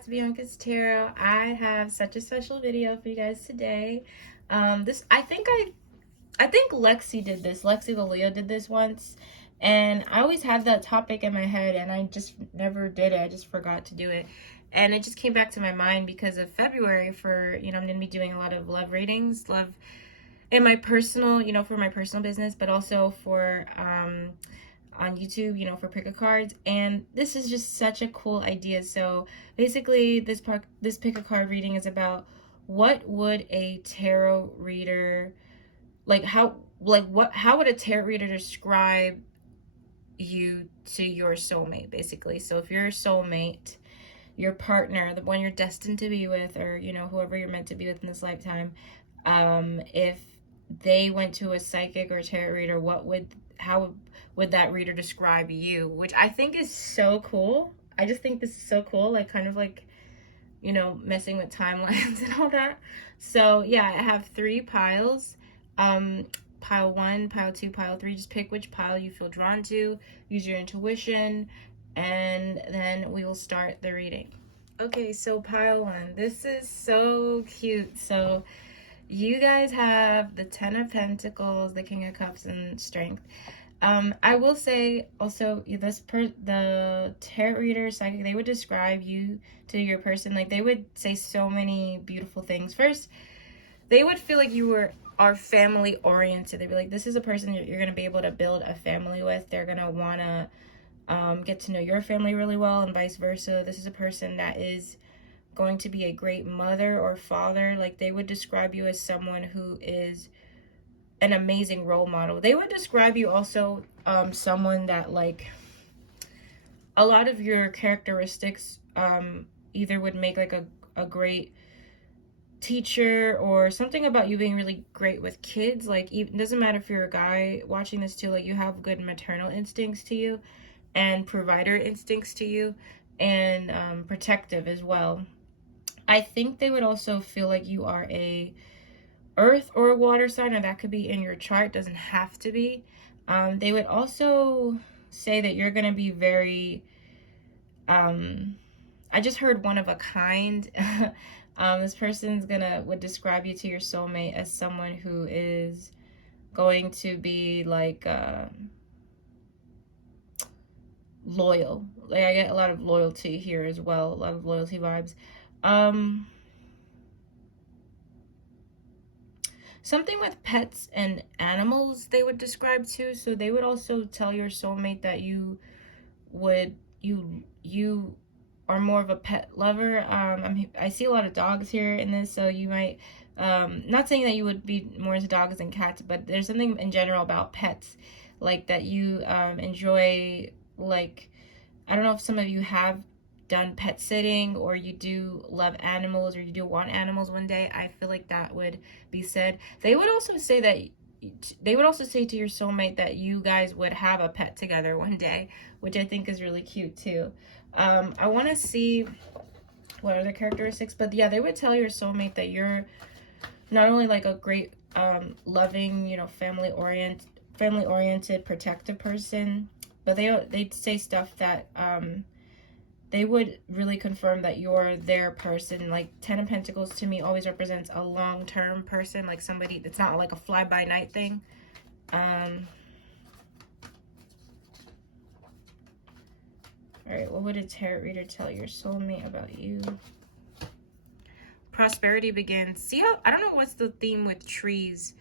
back to Bianca's Tarot. I have such a special video for you guys today. I think Lexi did this. Lexi the Leo did this once, and I always had that topic in my head, and I just never did it. I just forgot to do it, and it just came back to my mind because of February. I'm gonna be doing a lot of love readings, love in my personal, for my personal business, but also for on YouTube, for pick a cards. And this is just such a cool idea. So basically this pick a card reading is about what would a tarot reader, how would a tarot reader describe you to your soulmate, basically. So if your soulmate, your partner, the one you're destined to be with, or whoever you're meant to be with in this lifetime, if they went to a psychic or tarot reader, how would that reader describe you? Which I think is so cool. I just think this is so cool, messing with timelines and all that. So yeah, I have 3 piles. Pile 1, pile 2, pile 3. Just pick which pile you feel drawn to, use your intuition, and then we will start the reading. Okay, so pile 1. This is so cute. So you guys have the 10 of Pentacles, the King of Cups, and Strength. I will say also, the tarot reader, psychic, they would describe you to your person. They would say so many beautiful things. First, they would feel like you are family oriented. They'd be like, this is a person you're going to be able to build a family with. They're going to want to get to know your family really well, and vice versa. This is a person that is going to be a great mother or father. They would describe you as someone who is an amazing role model. They would describe you also someone that, a lot of your characteristics either would make a great teacher, or something about you being really great with kids. It doesn't matter if you're a guy watching this too, you have good maternal instincts to you, and provider instincts to you, and protective as well. I think they would also feel like you are a earth or a water sign, or that could be in your chart, doesn't have to be. They would also say that you're going to be very, I just heard one of a kind. This person's would describe you to your soulmate as someone who is going to be loyal. I get a lot of loyalty here as well, a lot of loyalty vibes. Something with pets and animals they would describe too. So they would also tell your soulmate that you are more of a pet lover. I see a lot of dogs here in this, so you might, not saying that you would be more into dogs than cats, but there's something in general about pets, that you enjoy. I don't know if some of you have done pet sitting, or you do love animals, or you do want animals one day. I feel like that would be said. They would also say to your soulmate that you guys would have a pet together one day, which I think is really cute too. I want to see what other characteristics, but yeah, they would tell your soulmate that you're not only a great loving, family oriented, protective person, but they'd say stuff that they would really confirm that you're their person. 10 of Pentacles to me always represents a long-term person, somebody that's not a fly-by-night thing. All right, what would a tarot reader tell your soulmate about you? Prosperity begins. See how, I don't know what's the theme with trees.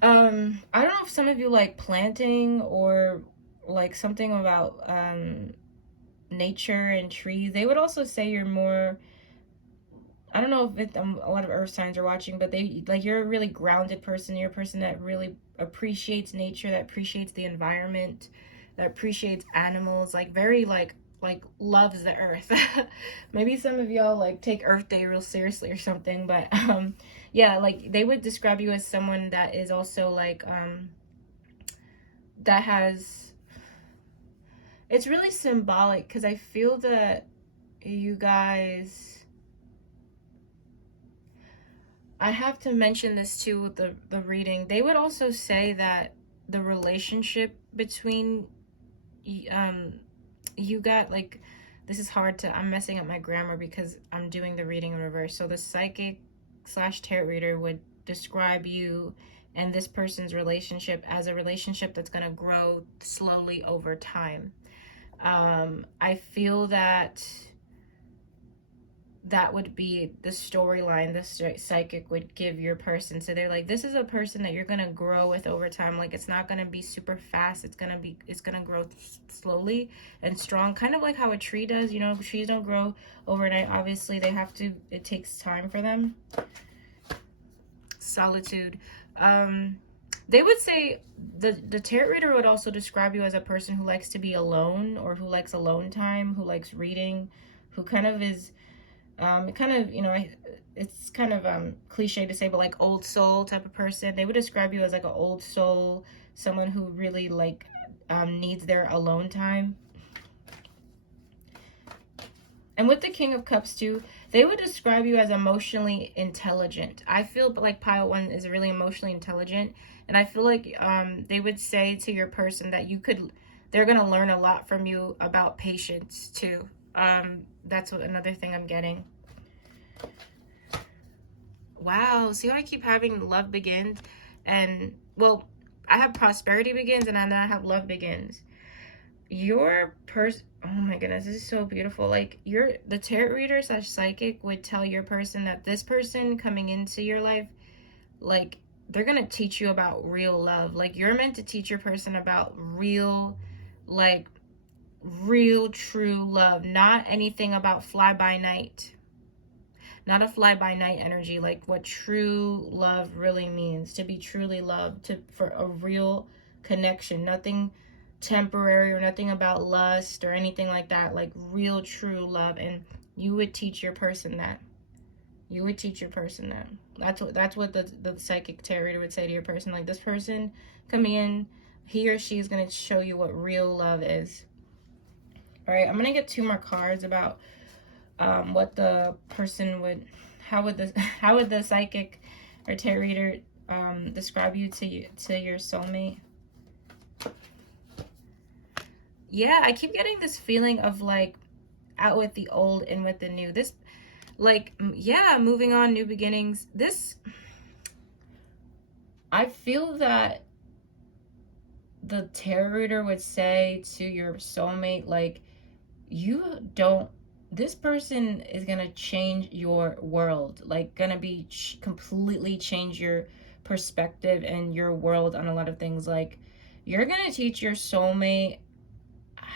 I don't know if some of you like planting, or something about nature and trees. They would also say you're more, I don't know if a lot of earth signs are watching, but you're a really grounded person. You're a person that really appreciates nature, that appreciates the environment, that appreciates animals, very loves the earth. Maybe some of y'all take Earth Day real seriously or something, but yeah, they would describe you as someone that is also that has, it's really symbolic, because I feel that you guys, I have to mention this too with the reading. They would also say that the relationship between you got this is hard to, I'm messing up my grammar because I'm doing the reading in reverse. So the psychic slash tarot reader would describe you and this person's relationship as a relationship that's going to grow slowly over time. I feel that that would be the storyline this psychic would give your person. So they're like, this is a person that you're going to grow with over time. Like, it's not going to be super fast. It's going to grow slowly and strong, kind of like how a tree does. You know, trees don't grow overnight. Obviously, they have to, it takes time for them. Solitude. They would say the tarot reader would also describe you as a person who likes to be alone, or who likes alone time, who likes reading, who kind of is, kind of, you know, it's kind of cliche to say, but like old soul type of person. They would describe you as like an old soul, someone who really like needs their alone time. And with the King of Cups too, they would describe you as emotionally intelligent. I feel like pile 1 is really emotionally intelligent. And I feel like they would say to your person that they're going to learn a lot from you about patience too. That's another thing I'm getting. Wow, see how I keep having love begins? And, well, I have prosperity begins, and then I have love begins. Your person, oh my goodness, this is so beautiful. Like, the tarot reader slash psychic would tell your person that this person coming into your life, like, they're gonna teach you about real love. Like, you're meant to teach your person about real, like, real true love, not anything about fly by night, not a fly by night energy. Like, what true love really means, to be truly loved, for a real connection, nothing temporary or nothing about lust or anything like that. Like, real true love. And you would teach your person that. You would teach your person that. That's what the psychic tarot reader would say to your person. Like, this person coming in, he or she is going to show you what real love is. All right, I'm going to get 2 more cards about what the person would, how would the psychic or tarot reader describe you to your soulmate. Yeah, I keep getting this feeling of like out with the old, in with the new. This, like, yeah, moving on, new beginnings. This, I feel that the tarot reader would say to your soulmate, like, this person is gonna change your world, like, gonna be completely change your perspective and your world on a lot of things. Like, you're gonna teach your soulmate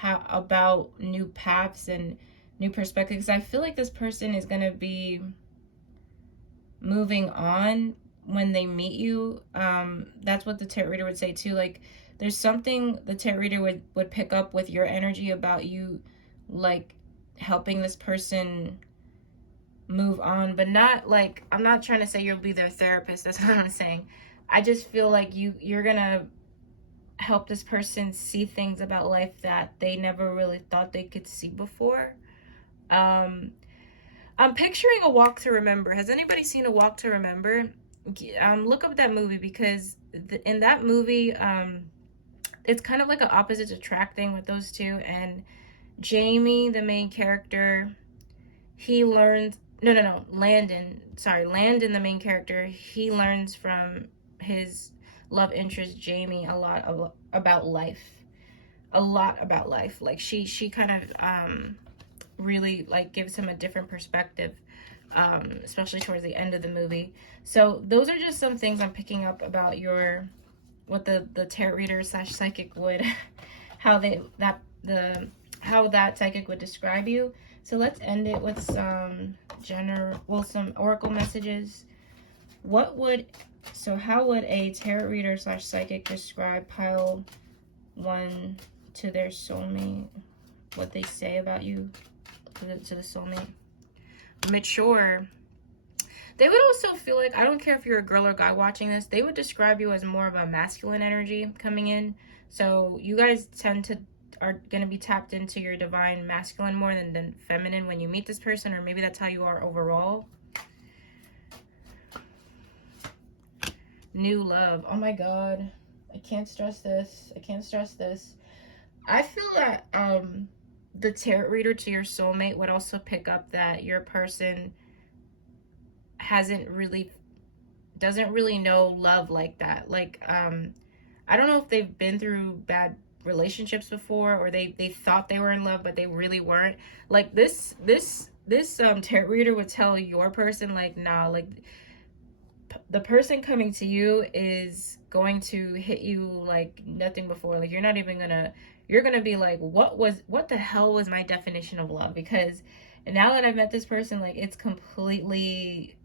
about new paths and new perspectives. I feel like this person is gonna be moving on when they meet you. That's what the tarot reader would say too. Like, there's something the tarot reader would pick up with your energy about you, like, helping this person move on, but not like, I'm not trying to say you'll be their therapist. That's what I'm saying. I just feel like you're gonna help this person see things about life that they never really thought they could see before. I'm picturing A Walk to Remember. Has anybody seen A Walk to Remember? Look up that movie, because in that movie, it's kind of like an opposite attract thing with those two. And Jamie, the main character, he learns, Landon, the main character, he learns from his love interest, Jamie, a lot about life. Like, she kind of really, like, gives him a different perspective, especially towards the end of the movie. So those are just some things I'm picking up about what the tarot reader slash psychic would, how that psychic would describe you. So let's end it with some oracle messages. How would a tarot reader slash psychic describe pile 1 to their soulmate? What they say about you to the soulmate? Mature. They would also feel like, I don't care if you're a girl or guy watching this, they would describe you as more of a masculine energy coming in. So you guys are going to be tapped into your divine masculine more than feminine when you meet this person, or maybe that's how you are overall. New love. Oh my God. I can't stress this. I feel that the tarot reader to your soulmate would also pick up that your person doesn't really know love like that. Like, I don't know if they've been through bad relationships before, or they thought they were in love but they really weren't. Like this tarot reader would tell your person, like, nah, like the person coming to you is going to hit you like nothing before. Like, you're gonna be like, what the hell was my definition of love? Because now that I've met this person, like, it's completely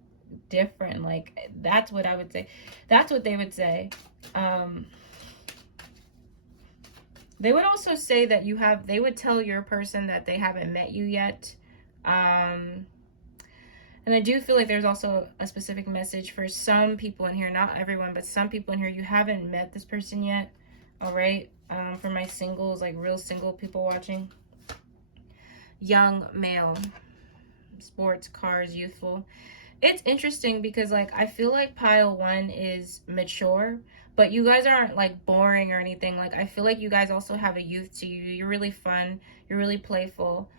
different. Like, that's what I would say. That's what they would say. They would also say that they would tell your person that they haven't met you yet. And I do feel like there's also a specific message for some people in here, not everyone, but some people in here, you haven't met this person yet. All right. For my singles, like real single people watching. Young male, sports, cars, youthful. It's interesting because, like, I feel like pile 1 is mature, but you guys aren't like boring or anything. Like, I feel like you guys also have a youth to you. You're really fun. You're really playful.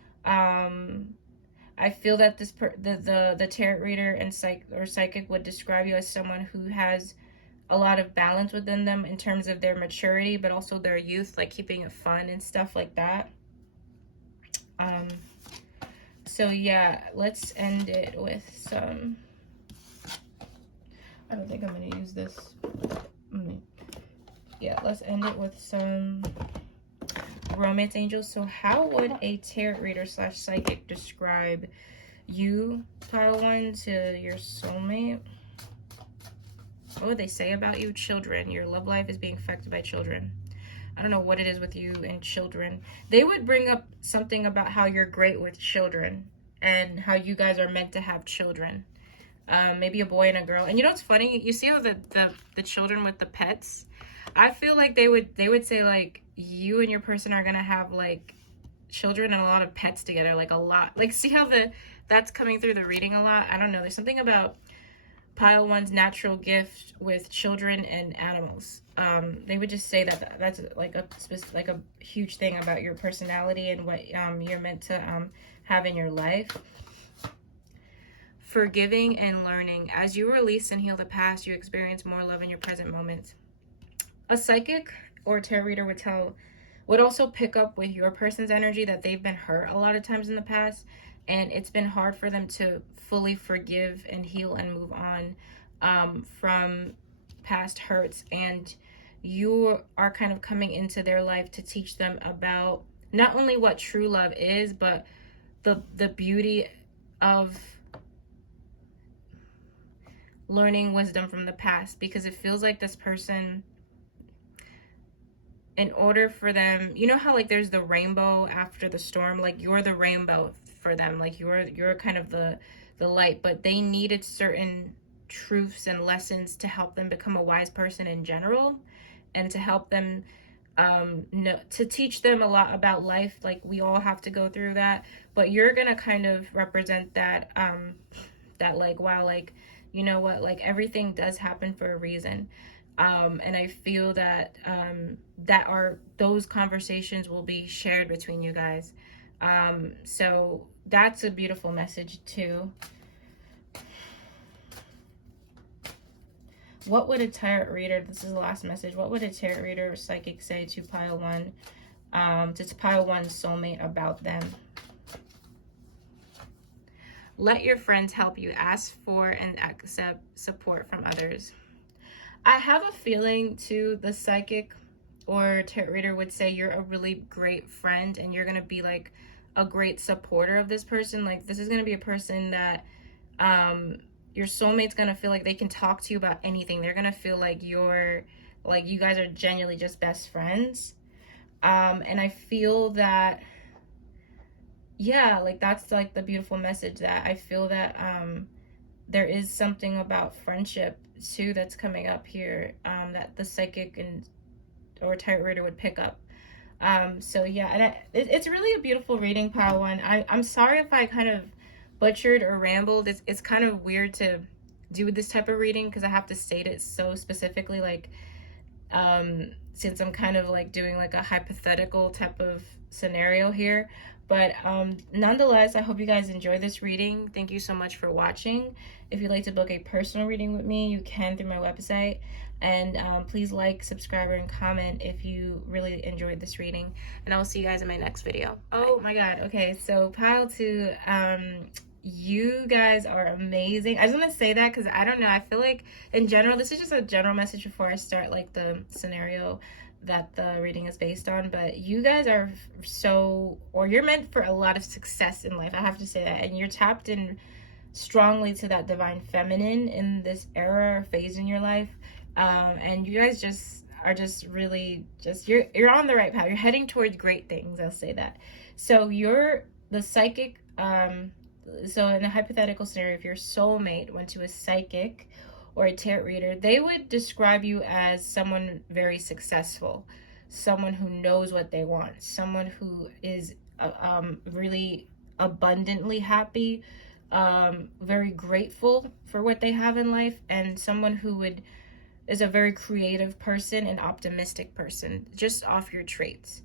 I feel that the tarot reader and psychic would describe you as someone who has a lot of balance within them in terms of their maturity, but also their youth, like keeping it fun and stuff like that. So yeah, let's end it with some, I don't think I'm going to use this. Yeah, let's end it with some romance angels. So how would a tarot reader / psychic describe you, pile 1, to your soulmate? What would they say about you? Children. Your love life is being affected by children. I don't know what it is with you and children. They would bring up something about how you're great with children and how you guys are meant to have children. Maybe a boy and a girl. And you know what's funny? You see how the children with the pets? I feel like they would say, like, you and your person are gonna have like children and a lot of pets together, like a lot. Like, see how that's coming through the reading a lot? I don't know. There's something about pile 1's natural gift with children and animals. They would just say that that's like a huge thing about your personality and what you're meant to have in your life. Forgiving and learning. As you release and heal the past, you experience more love in your present moments. A psychic or tarot reader would also pick up with your person's energy that they've been hurt a lot of times in the past, and it's been hard for them to fully forgive and heal and move on from past hurts. And you are kind of coming into their life to teach them about not only what true love is, but the beauty of learning wisdom from the past. Because it feels like this person, in order for them, you know how like there's the rainbow after the storm, like you're the rainbow for them, like you're kind of the light, but they needed certain truths and lessons to help them become a wise person in general, and to help them to teach them a lot about life. Like, we all have to go through that, but you're gonna kind of represent that that like, wow, like, you know what, like everything does happen for a reason. And I feel that those conversations will be shared between you guys. So that's a beautiful message too. What would a tarot reader, this is the last message, what would a tarot reader or psychic say to pile 1, to pile 1's soulmate about them? Let your friends help you. Ask for and accept support from others. I have a feeling too, the psychic or tarot reader would say you're a really great friend and you're going to be like a great supporter of this person. Like, this is going to be a person that your soulmate's going to feel like they can talk to you about anything. They're going to feel like you guys are genuinely just best friends. And I feel that, yeah, like that's like the beautiful message, that I feel that there is something about friendship too that's coming up here, that the psychic or tarot reader would pick up. So yeah, and it's really a beautiful reading, pile 1. I'm sorry if I kind of butchered or rambled. It's kind of weird to do this type of reading because I have to state it so specifically. Like, since I'm kind of like doing like a hypothetical type of scenario here. But nonetheless, I hope you guys enjoy this reading. Thank you so much for watching. If you'd like to book a personal reading with me, you can through my website. And please like, subscribe, and comment if you really enjoyed this reading. And I will see you guys in my next video. Oh my god. Okay, so pile 2, you guys are amazing. I just want to say that because I don't know, I feel like in general, this is just a general message before I start like the scenario that the reading is based on, but you guys are you're meant for a lot of success in life. I have to say that. And you're tapped in strongly to that divine feminine in this era or phase in your life. And you guys are really you're on the right path. You're heading towards great things, I'll say that. So you're the psychic, so in a hypothetical scenario, if your soulmate went to a psychic or a tarot reader, they would describe you as someone very successful, someone who knows what they want, someone who is really abundantly happy, very grateful for what they have in life, and someone who is a very creative person and optimistic person, just off your traits.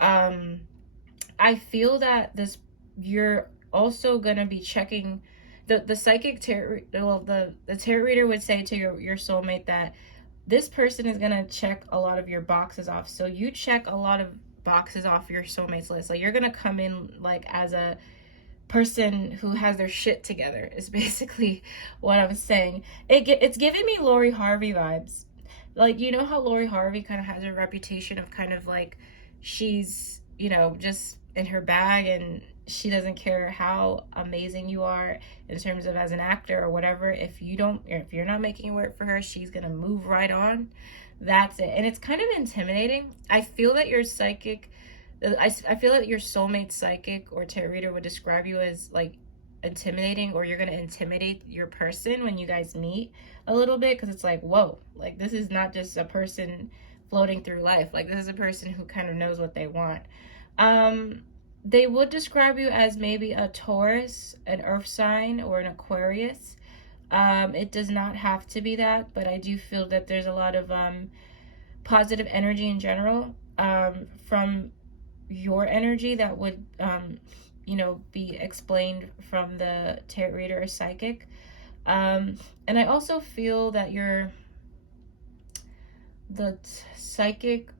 I feel that you're also gonna be checking the psychic tarot. Well, the tarot reader would say to your soulmate that this person is gonna check a lot of your boxes off. So you check a lot of boxes off your soulmate's list. Like you're gonna come in like as a person who has their shit together, is basically what I'm saying. It's giving me Lori Harvey vibes. Like, you know how Lori Harvey kind of has a reputation of kind of like she's, you know, just in her bag and she doesn't care how amazing you are in terms of as an actor or whatever. If you're not making it work for her, she's gonna move right on. That's it. And it's kind of intimidating. I feel that your psychic, I feel that your soulmate psychic or tarot reader would describe you as like intimidating, or you're gonna intimidate your person when you guys meet a little bit, because it's like, whoa, like this is not just a person floating through life. Like this is a person who kind of knows what they want. They would describe you as maybe a Taurus, an earth sign, or an Aquarius. It does not have to be that, but I do feel that there's a lot of positive energy in general from your energy that would, you know, be explained from the tarot reader or psychic. And I also feel that the psychic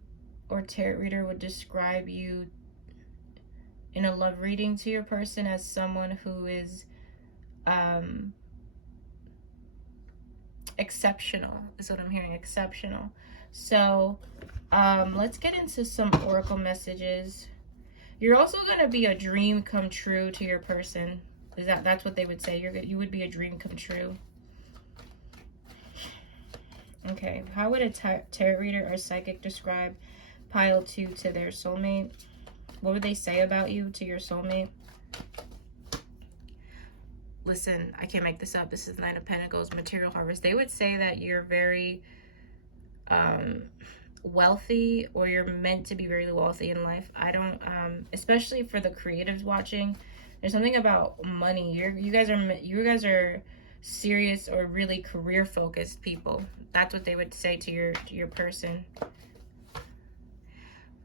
or tarot reader would describe you in a love reading to your person as someone who is exceptional, is what I'm hearing, exceptional. So let's get into some oracle messages. You're also going to be a dream come true to your person. That's what they would say. You would be a dream come true. Okay, how would a tarot reader or psychic describe pile 2 to their soulmate? What would they say about you to your soulmate? Listen, I can't make this up. This is 9 of Pentacles, material harvest. They would say that you're very wealthy, or you're meant to be very wealthy in life. I don't, especially for the creatives watching, there's something about money. You guys are serious or really career focused people. That's what they would say to your person.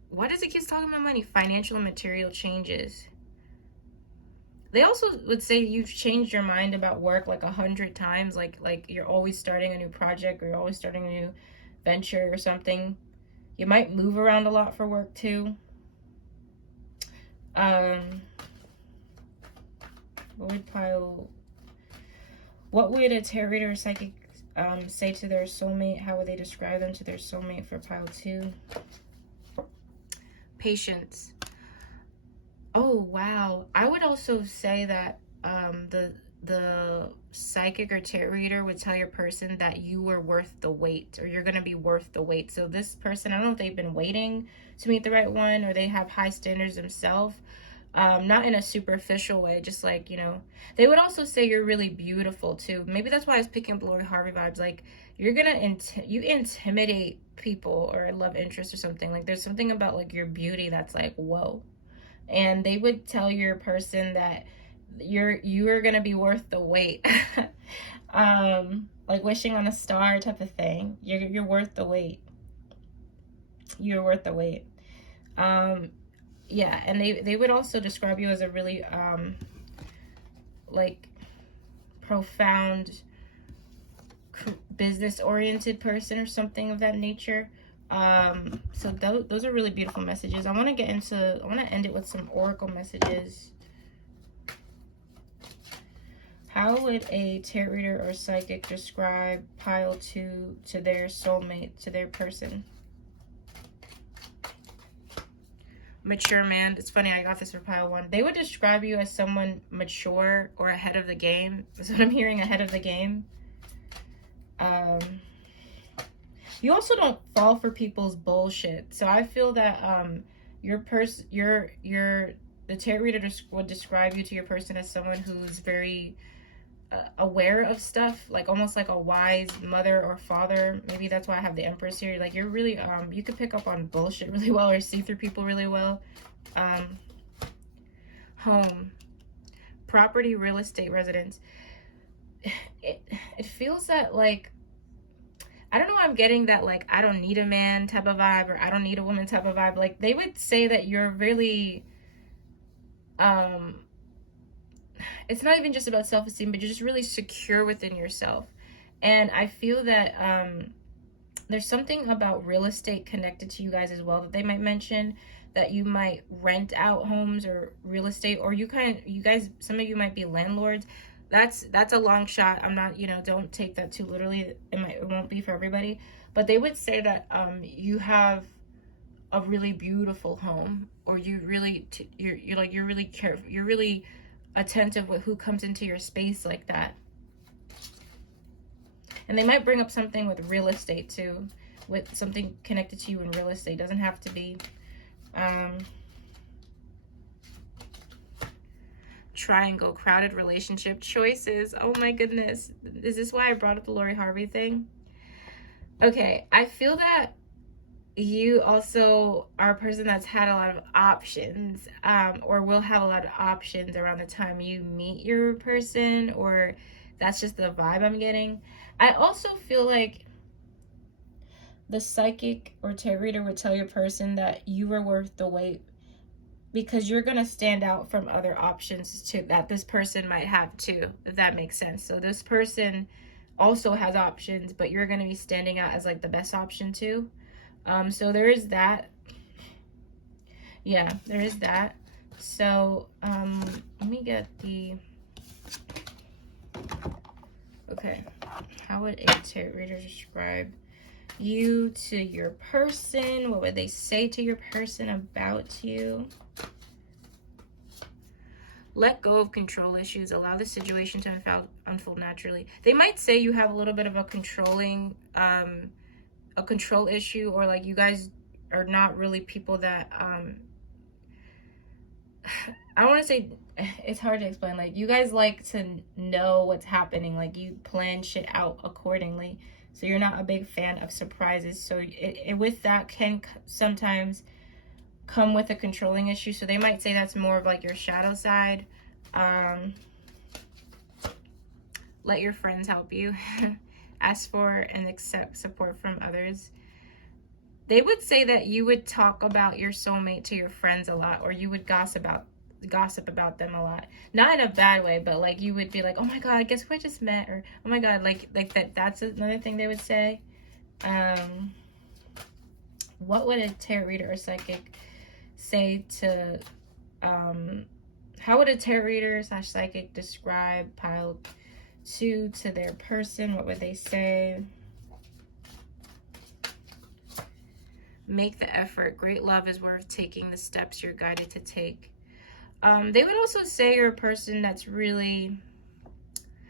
Why does it keep talking about money? Financial and material changes. They also would say you've changed your mind about work like 100 times. Like you're always starting a new project, or you're always starting a new venture or something. You might move around a lot for work too. What would a tarot reader or psychic say to their soulmate? How would they describe them to their soulmate for pile 2? Patience. Oh wow. I would also say that the psychic or tarot reader would tell your person that you were worth the wait, or you're gonna be worth the wait. So this person, I don't know if they've been waiting to meet the right one, or they have high standards themselves. Not in a superficial way, just like, you know, they would also say you're really beautiful too. Maybe that's why I was picking up Lori Harvey vibes. Like you're gonna you intimidate people or love interest or something. Like there's something about like your beauty that's like, whoa. And they would tell your person that you are gonna be worth the wait. Like wishing on a star type of thing. You're worth the wait. You're worth the wait. Yeah, and they would also describe you as a really like profound business oriented person or something of that nature. So those are really beautiful messages. I want to end it with some oracle messages. How would a tarot reader or psychic describe pile 2 to their soulmate, to their person? Mature man. It's funny, I got this for pile 1. They would describe you as someone mature or ahead of the game. That's what I'm hearing, ahead of the game. You also don't fall for people's bullshit. So I feel that the tarot reader would describe you to your person as someone who's very aware of stuff, like almost like a wise mother or father. Maybe that's why I have the Empress here. Like you're really you could pick up on bullshit really well, or see through people really well. Home, property, real estate, residence. It feels that, like, I don't know, I'm getting that, like, I don't need a man type of vibe, or I don't need a woman type of vibe. Like, they would say that you're really, it's not even just about self-esteem, but you're just really secure within yourself. And I feel that there's something about real estate connected to you guys as well that they might mention, that you might rent out homes or real estate, or you guys, some of you might be landlords. That's a long shot. I'm not, don't take that too literally. It won't be for everybody. But they would say that you have a really beautiful home, or you're really careful. You're really attentive with who comes into your space like that. And they might bring up something with real estate too, with something connected to you in real estate. Doesn't have to be. Triangle, crowded relationship choices. Oh my goodness. Is this why I brought up the Lori Harvey thing? Okay, I feel that you also are a person that's had a lot of options, or will have a lot of options around the time you meet your person, or that's just the vibe I'm getting. I also feel like the psychic or tarot reader would tell your person that you were worth the wait, because you're going to stand out from other options too, that this person might have too, if that makes sense. So this person also has options, but you're going to be standing out as like the best option too. So there is that. Yeah, there is that. So let me get the, okay, how would a tarot reader describe you to your person? What would they say to your person about you? Let go of control issues. Allow the situation to unfold naturally. They might say you have a little bit of a controlling, a control issue, or like you guys are not really people that, I don't want to say, it's hard to explain. Like you guys like to know what's happening. Like you plan shit out accordingly. So you're not a big fan of surprises. So with that can sometimes come with a controlling issue. So they might say that's more of like your shadow side. Let your friends help you. Ask for and accept support from others. They would say that you would talk about your soulmate to your friends a lot, or you would gossip about them a lot. Not in a bad way, but like you would be like, oh my god, guess who I just met? Or oh my god, like that's another thing they would say. What would a tarot reader or psychic say to, how would a tarot reader / psychic describe pile 2 to their person? What would they say? Make the effort. Great love is worth taking the steps you're guided to take. They would also say you're a person that's really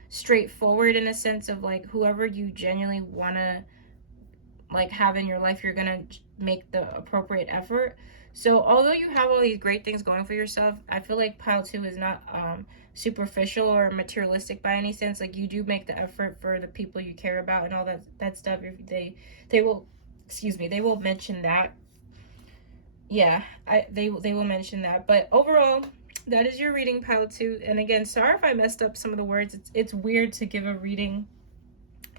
straightforward, in a sense of like whoever you genuinely want to like have in your life, you're gonna make the appropriate effort. So although you have all these great things going for yourself, I feel like pile 2 is not superficial or materialistic by any sense. Like you do make the effort for the people you care about and all that stuff. They will, excuse me, they will mention that. Yeah, they will mention that. But overall, that is your reading, pile 2. And again, sorry if I messed up some of the words. It's weird to give a reading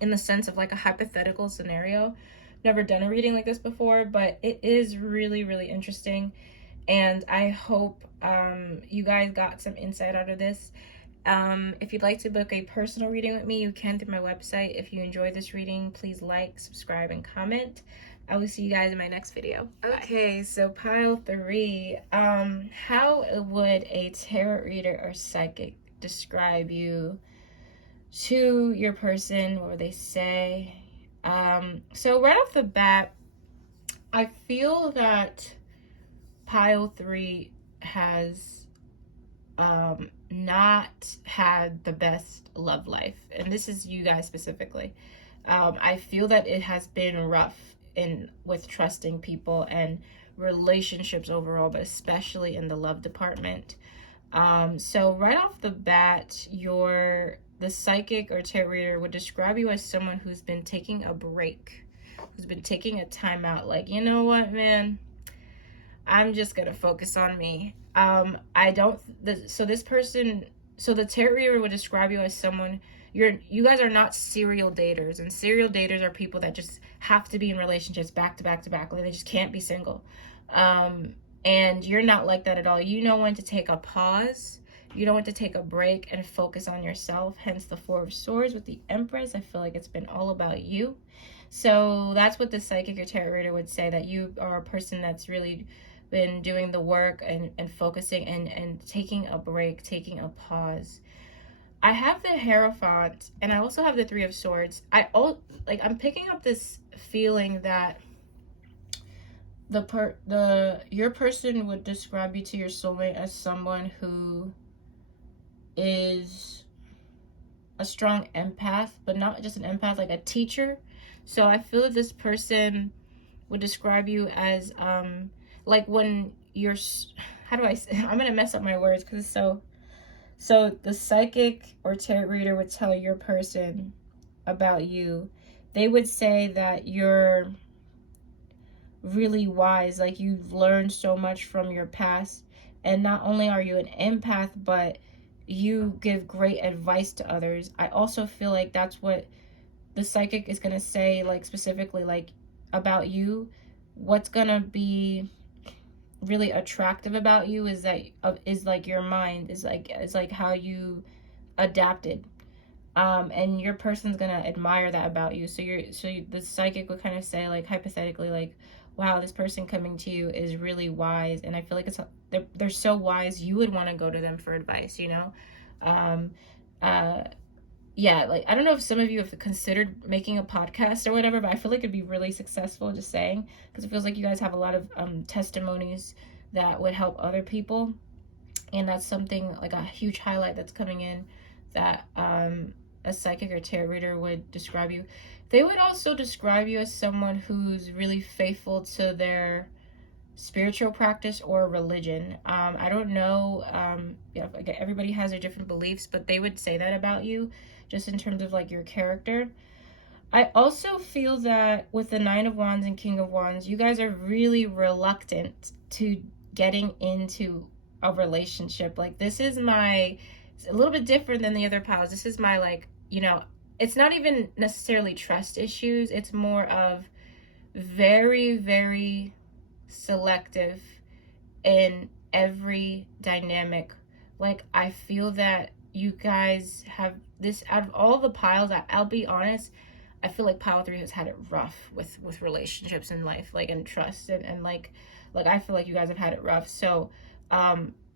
in the sense of like a hypothetical scenario, never done a reading like this before, but it is really, really interesting. And I hope you guys got some insight out of this. If you'd like to book a personal reading with me, you can through my website. If you enjoyed this reading, please like, subscribe, and comment. I will see you guys in my next video. Okay, so pile 3. How would a tarot reader or psychic describe you to your person? What would they say? So right off the bat, I feel that pile 3 has not had the best love life, and this is you guys specifically. I feel that it has been rough with trusting people and relationships overall, but especially in the love department. So right off the bat, the psychic or tarot reader would describe you as someone who's been taking a break, who's been taking a time out. Like, you know what, man, I'm just gonna focus on me. So the tarot reader would describe you as someone, you guys are not serial daters, and serial daters are people that just have to be in relationships back to back to back. Like, they just can't be single. And you're not like that at all. You know when to take a pause. You know when to take a break and focus on yourself. Hence the 4 of Swords with the Empress. I feel like it's been all about you. So that's what the psychic or tarot reader would say, that you are a person that's really been doing the work and focusing and taking a break, taking a pause. I have the Hierophant, and I also have the 3 of Swords. I'm picking up this feeling that your person would describe you to your soulmate as someone who is a strong empath, but not just an empath, like a teacher. So I feel that this person would describe you as like when you're, how do I say, I'm gonna mess up my words because it's so the psychic or tarot reader would tell your person about you. They would say that you're really wise, like you've learned so much from your past, and not only are you an empath, but you give great advice to others. I also feel like that's what the psychic is gonna say, like specifically like about you. What's gonna be really attractive about you is like your mind, is like how you adapted, and your person's gonna admire that about you. The psychic would kind of say, like, hypothetically, like, wow, this person coming to you is really wise, and I feel like they're so wise you would want to go to them for advice, you know. Yeah, like, I don't know if some of you have considered making a podcast or whatever, but I feel like it'd be really successful, just saying, because it feels like you guys have a lot of testimonies that would help other people, and that's something, like, a huge highlight that's coming in, that a psychic or tarot reader would describe you. They would also describe you as someone who's really faithful to their spiritual practice or religion. I don't know, everybody has their different beliefs, but they would say that about you, just in terms of like your character. I also feel that with the 9 of Wands and King of Wands, you guys are really reluctant to getting into a relationship. Like, this is it's a little bit different than the other piles. This is my, like, you know, it's not even necessarily trust issues. It's more of very, very selective in every dynamic. Like, I feel that you guys have this, out of all the piles, I'll be honest, I feel like pile 3 has had it rough with relationships in life, like, and trust, and like I feel like you guys have had it rough. So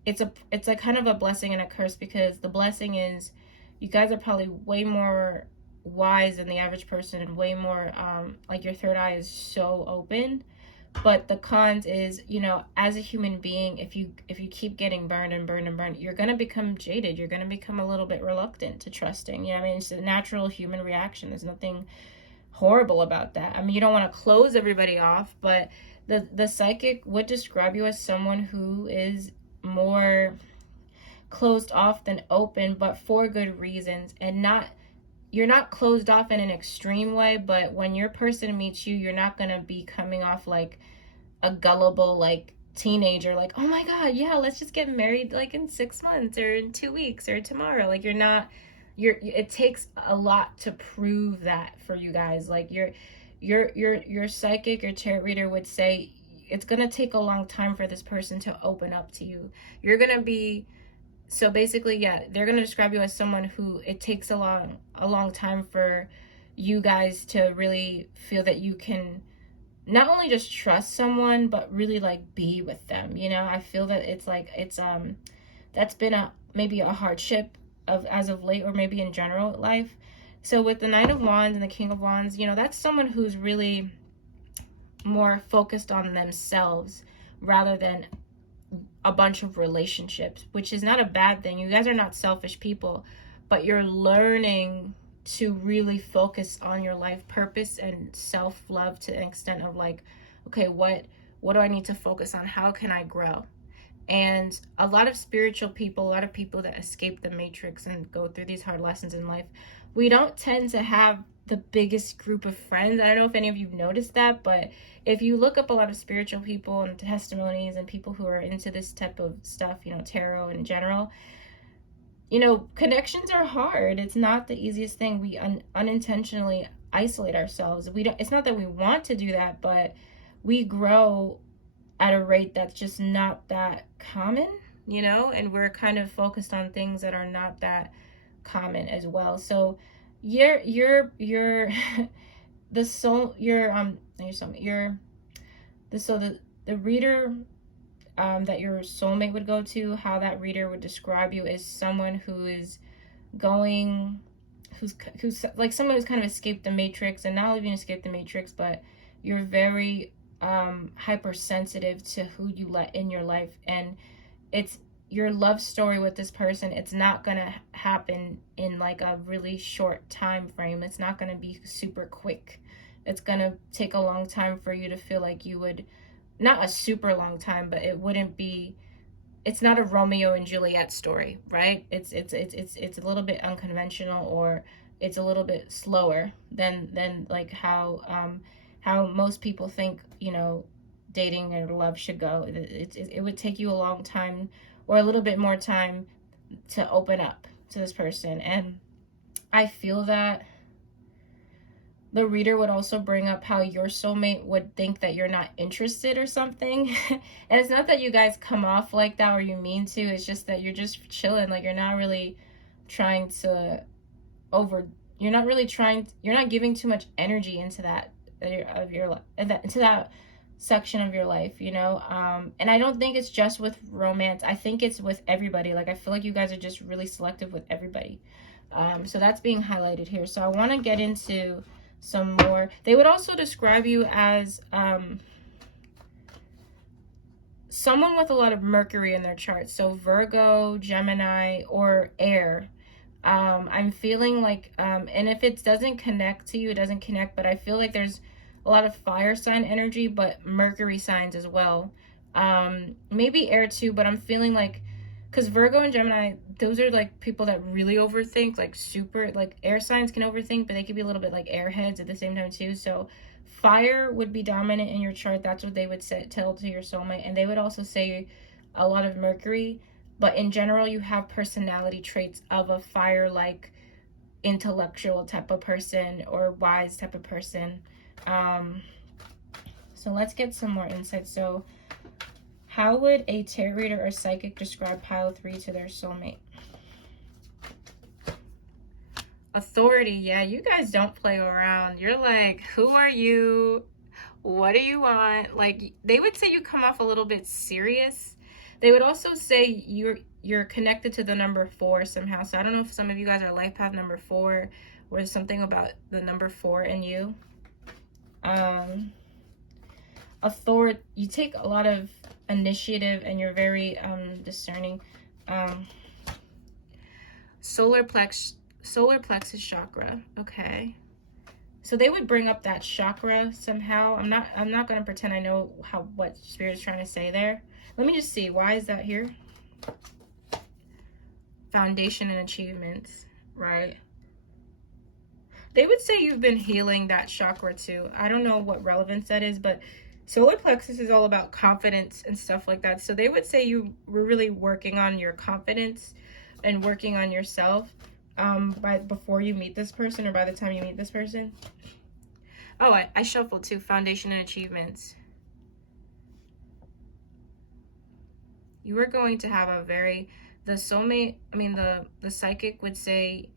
it's a kind of a blessing and a curse, because the blessing is you guys are probably way more wise than the average person, and way more like, your third eye is so open. But the cons is, you know, as a human being, if you keep getting burned and burned and burned, you're going to become jaded. You're going to become a little bit reluctant to trusting. You know what I mean? It's a natural human reaction. There's nothing horrible about that. I mean, you don't want to close everybody off, but the psychic would describe you as someone who is more closed off than open, but for good reasons. And you're not closed off in an extreme way, but when your person meets you, you're not going to be coming off like a gullible, like, teenager, like, oh my god, yeah, let's just get married, like, in 6 months or in 2 weeks or tomorrow. Like, it takes a lot to prove that for you guys. Like, your psychic or tarot reader would say it's going to take a long time for this person to open up to you. You're going to be, so basically, yeah, they're going to describe you as someone who it takes a long time for you guys to really feel that you can not only just trust someone, but really like be with them. You know, I feel that it's like, that's been maybe a hardship as of late, or maybe in general life. So with the Knight of Wands and the King of Wands, you know, that's someone who's really more focused on themselves rather than a bunch of relationships, which is not a bad thing. You guys are not selfish people, but you're learning to really focus on your life purpose and self-love to an extent of like, okay, what do I need to focus on? How can I grow? And a lot of spiritual people, a lot of people that escape the matrix and go through these hard lessons in life, we don't tend to have the biggest group of friends. I don't know if any of you noticed that, but if you look up a lot of spiritual people and testimonies and people who are into this type of stuff, you know, tarot in general, you know, connections are hard. It's not the easiest thing. We unintentionally isolate ourselves. It's not that we want to do that, but we grow at a rate that's just not that common, you know, and we're kind of focused on things that are not that common as well. So the reader that your soulmate would go to, how that reader would describe you is someone who is who's like someone who's kind of escaped the matrix, and not even escaped the matrix, but you're very hypersensitive to who you let in your life, and it's your love story with this person. It's not gonna happen in like a really short time frame. It's not gonna be super quick. It's gonna take a long time for you to feel like you would, not a super long time, but it wouldn't be, it's not a Romeo and Juliet story, right? It's a little bit unconventional, or it's a little bit slower than like how most people think, you know, dating or love should go. It would take you a long time, or a little bit more time, to open up to this person. And I feel that the reader would also bring up how your soulmate would think that you're not interested or something. And it's not that you guys come off like that or you mean to, it's just that you're just chilling. Like, you're not really trying to you're not giving too much energy into that into that section of your life, you know. And I don't think it's just with romance. I think it's with everybody. Like, I feel like you guys are just really selective with everybody. So that's being highlighted here. So I want to get into some more. They would also describe you as someone with a lot of Mercury in their chart. So Virgo, Gemini, or air. I'm feeling like, and if it doesn't connect to you, it doesn't connect, but I feel like there's a lot of fire sign energy, but Mercury signs as well. Maybe air too, but I'm feeling like, because Virgo and Gemini, those are like people that really overthink, like super, like air signs can overthink, but they could be a little bit like airheads at the same time too. So fire would be dominant in your chart. That's what they would tell to your soulmate. And they would also say a lot of Mercury, but in general, you have personality traits of a fire-like intellectual type of person, or wise type of person. So let's get some more insight. So how would a tarot reader or psychic describe pile 3 to their soulmate? Authority. Yeah, you guys don't play around. You're like, who are you? What do you want? Like, they would say you come off a little bit serious. They would also say you're connected to the number 4 somehow. So I don't know if some of you guys are life path number 4, or there's something about the number 4 in you. Authority. You take a lot of initiative, and you're very discerning. Solar plexus chakra. Okay. So they would bring up that chakra somehow. I'm not gonna pretend I know what Spirit is trying to say there. Let me just see. Why is that here? Foundation and achievements, right? They would say you've been healing that chakra too. I don't know what relevance that is, but solar plexus is all about confidence and stuff like that. So they would say you were really working on your confidence and working on yourself before you meet this person, or by the time you meet this person. Oh, I shuffled too. Foundation and achievements. You are going to have a very, the soulmate, I mean, the psychic would say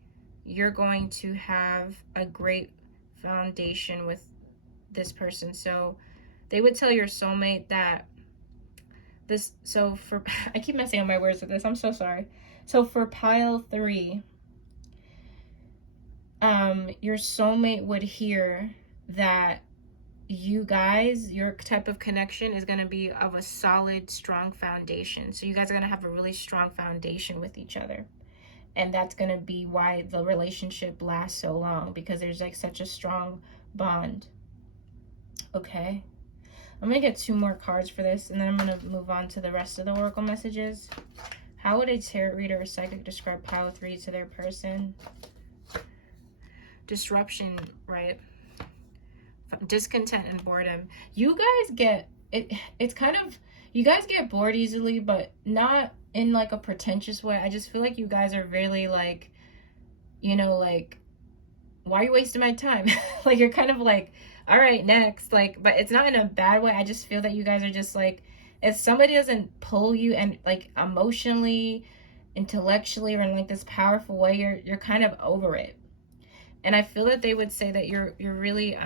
you're going to have a great foundation with this person. So they would tell your soulmate that this, so for, I keep messing up my words with this. I'm so sorry. So for pile 3, your soulmate would hear that you guys, your type of connection is going to be of a solid, strong foundation. So you guys are going to have a really strong foundation with each other. And that's going to be why the relationship lasts so long, because there's like such a strong bond. Okay. I'm going to get 2 more cards for this, and then I'm going to move on to the rest of the oracle messages. How would a tarot reader or psychic describe pile 3 to their person? Disruption, right? Discontent and boredom. You guys get it. It's kind of, you guys get bored easily, but not in like a pretentious way. I just feel like you guys are really like, you know, like, why are you wasting my time? Like, you're kind of like, all right, next. Like, but it's not in a bad way. I just feel that you guys are just like, if somebody doesn't pull you and like emotionally, intellectually, or in like this powerful way, you're kind of over it. And I feel that they would say that you're really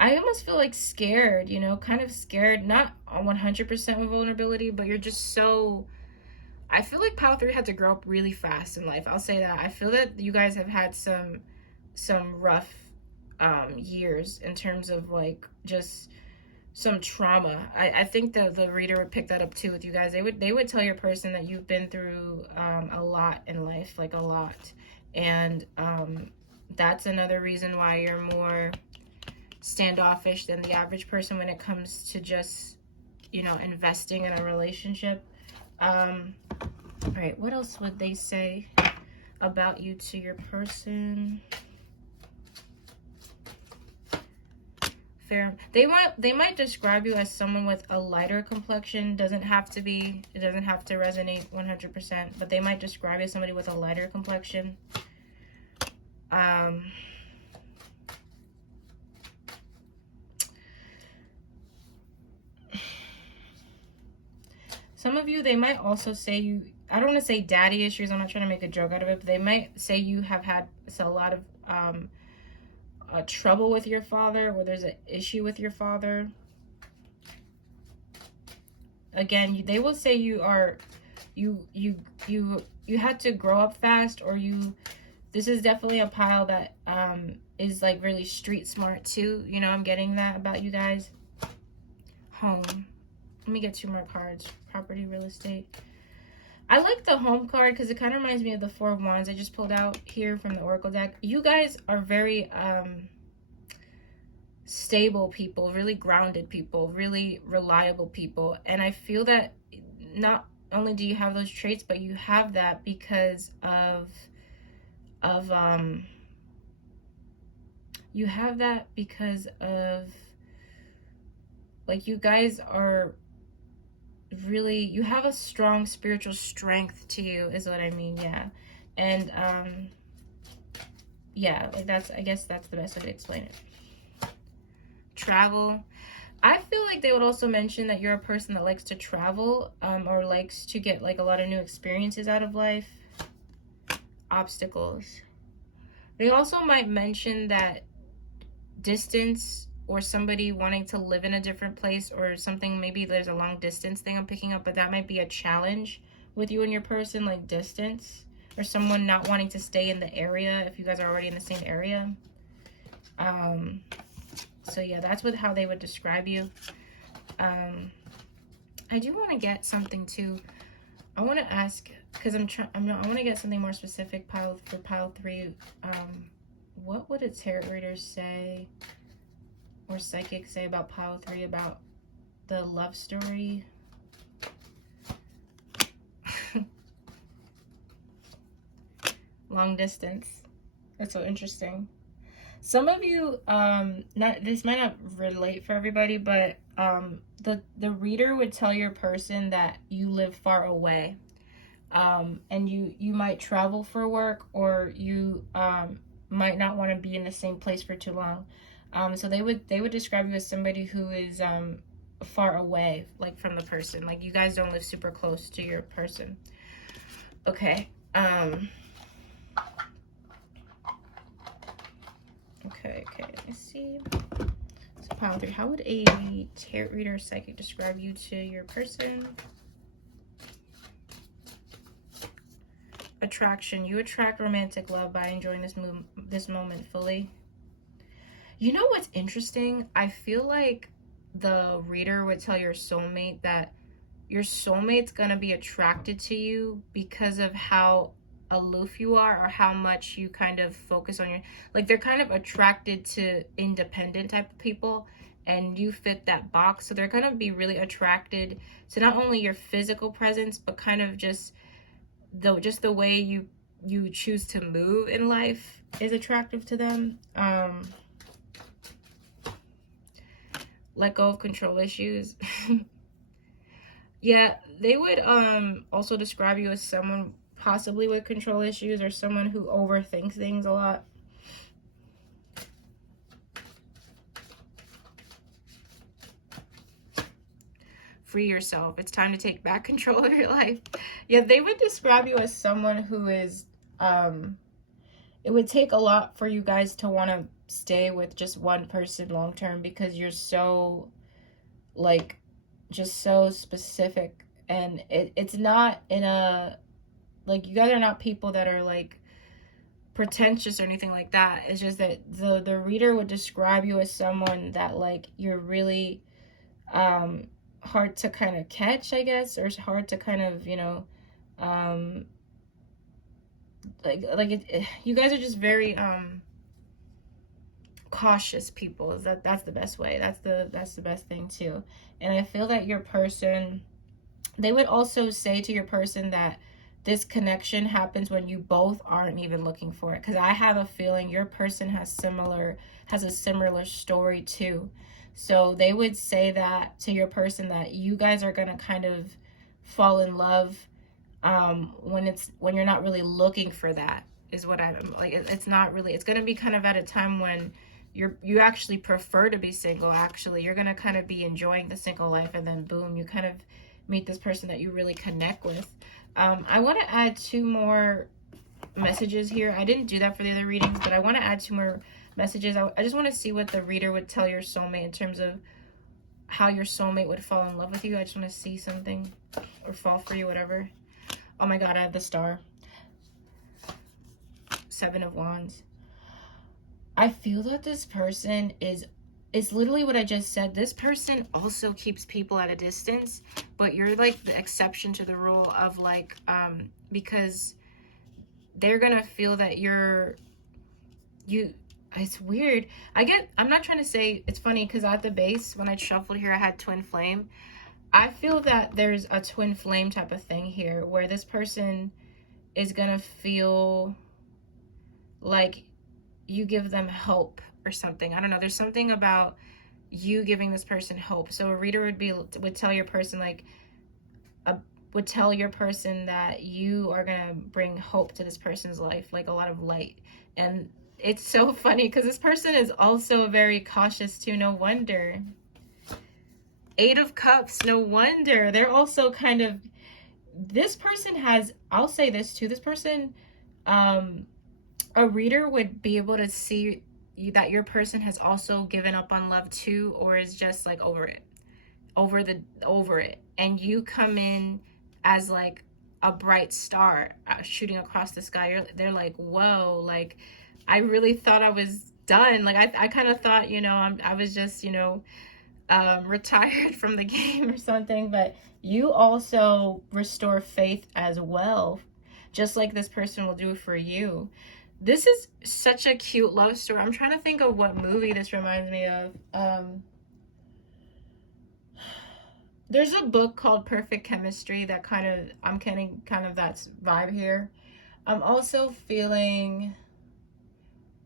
I almost feel like scared, you know, kind of scared, not 100% with vulnerability, but you're just so, I feel like pile 3 had to grow up really fast in life. I'll say that. I feel that you guys have had some rough years in terms of like just some trauma. I think that the reader would pick that up too with you guys. They would tell your person that you've been through a lot in life, like a lot. And that's another reason why you're more standoffish than the average person when it comes to just, you know, investing in a relationship. All right, what else would they say about you to your person? Fair. They might describe you as someone with a lighter complexion. It doesn't have to resonate 100%, but they might describe you as somebody with a lighter complexion. Some of you, they might also say you, I don't want to say daddy issues, I'm not trying to make a joke out of it, but they might say you have had a lot of trouble with your father, or there's an issue with your father. Again, they will say you are, you had to grow up fast, or this is definitely a pile that is like really street smart too. You know, I'm getting that about you guys. Home. Let me get 2 more cards. Property, real estate. I like the home card because it kind of reminds me of the 4 of Wands I just pulled out here from the Oracle deck. You guys are very stable people, really grounded people, really reliable people. And I feel that not only do you have those traits, but you have that because you have that because of, like, you guys are really, you have a strong spiritual strength to you is what I mean. Yeah. And yeah, like that's, I guess that's the best way to explain it. Travel. I feel like they would also mention that you're a person that likes to travel, or likes to get like a lot of new experiences out of life. Obstacles. They also might mention that distance, or somebody wanting to live in a different place or something. Maybe there's a long distance thing I'm picking up, but that might be a challenge with you and your person, like distance, or someone not wanting to stay in the area if you guys are already in the same area. So yeah, that's how they would describe you. I do want to get something too. I want to ask, because I want to get something more specific for pile 3. What would a tarot reader say, or psychic say, about pile 3, about the love story? Long distance. That's so interesting. Some of you, this might not relate for everybody, but the reader would tell your person that you live far away, and you might travel for work, or you might not want to be in the same place for too long. So they would describe you as somebody who is far away, like from the person. Like you guys don't live super close to your person. Okay. Okay. Let me see. So pile 3. How would a tarot reader or psychic describe you to your person? Attraction. You attract romantic love by enjoying this moment fully. You know what's interesting? I feel like the reader would tell your soulmate that your soulmate's gonna be attracted to you because of how aloof you are, or how much you kind of focus on your, like they're kind of attracted to independent type of people, and you fit that box. So they're gonna be really attracted to not only your physical presence, but kind of just the way you choose to move in life is attractive to them. Let go of control issues. Yeah, they would also describe you as someone possibly with control issues, or someone who overthinks things a lot. Free yourself. It's time to take back control of your life. Yeah, they would describe you as someone who is it would take a lot for you guys to want to stay with just one person long term, because you're so, like, just so specific. And it's not in a, like, you guys are not people that are like pretentious or anything like that. It's just that the reader would describe you as someone that, like, you're really hard to kind of catch, I guess, or it's hard to kind of, you know, you guys are just very cautious people. That's the best way. That's the best thing too. And I feel that your person, they would also say to your person that this connection happens when you both aren't even looking for it, because I have a feeling your person has a similar story too. So they would say that to your person, that you guys are gonna kind of fall in love when you're not really looking for that, is what I'm like. It's not really, it's gonna be kind of at a time when you actually prefer to be single. Actually, you're gonna kind of be enjoying the single life, and then boom, you kind of meet this person that you really connect with. I want to add 2 more messages here. I didn't do that for the other readings, but I want to add 2 more messages. I just want to see what the reader would tell your soulmate in terms of how your soulmate would fall in love with you. I just want to see something, or fall for you, whatever. Oh my god, I have the star. 7 of Wands. I feel that this person it's literally what I just said. This person also keeps people at a distance, but you're like the exception to the rule of, like, because they're gonna feel that it's weird. I'm not trying to say, it's funny because at the base, when I shuffled here, I had twin flame. I feel that there's a twin flame type of thing here, where this person is gonna feel like you give them hope or something. I don't know. There's something about you giving this person hope. So a reader would tell your person, like, would tell your person that you are gonna bring hope to this person's life, like a lot of light. And it's so funny because this person is also very cautious too. No wonder. 8 of Cups. No wonder. They're also kind of, this person has, I'll say this too, this person, a reader would be able to see that your person has also given up on love too, or is just like over it, and you come in as like a bright star shooting across the sky. They're like, whoa, like, I really thought I was done. Like, I kind of thought, you know, I was just, you know, retired from the game or something. But you also restore faith as well, just like this person will do for you. This is such a cute love story. I'm trying to think of what movie this reminds me of. There's a book called Perfect Chemistry that I'm getting kind of that vibe here. I'm also feeling,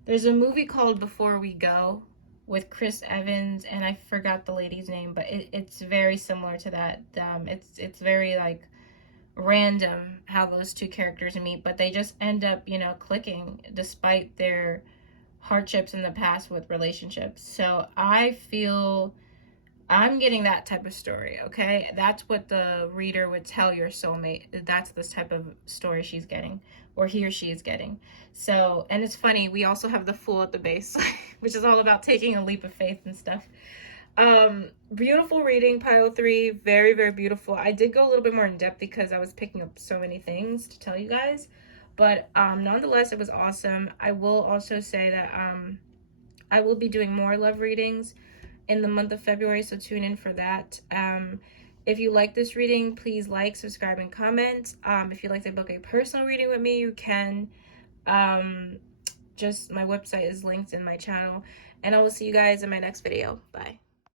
there's a movie called Before We Go with Chris Evans, and I forgot the lady's name, but it's very similar to that. It's very like random how those two characters meet, but they just end up, you know, clicking despite their hardships in the past with relationships. So I feel I'm getting that type of story, okay? That's what the reader would tell your soulmate. That's this type of story she's getting, or he or she is getting. So, and it's funny, we also have the Fool at the base, which is all about taking a leap of faith and stuff. Beautiful reading, pile 3. Very, very beautiful. I did go a little bit more in depth because I was picking up so many things to tell you guys. But nonetheless, it was awesome. I will also say that I will be doing more love readings in the month of February, so tune in for that. If you like this reading, please like, subscribe, and comment. If you'd like to book a personal reading with me, you can. Just my website is linked in my channel, and I will see you guys in my next video. Bye.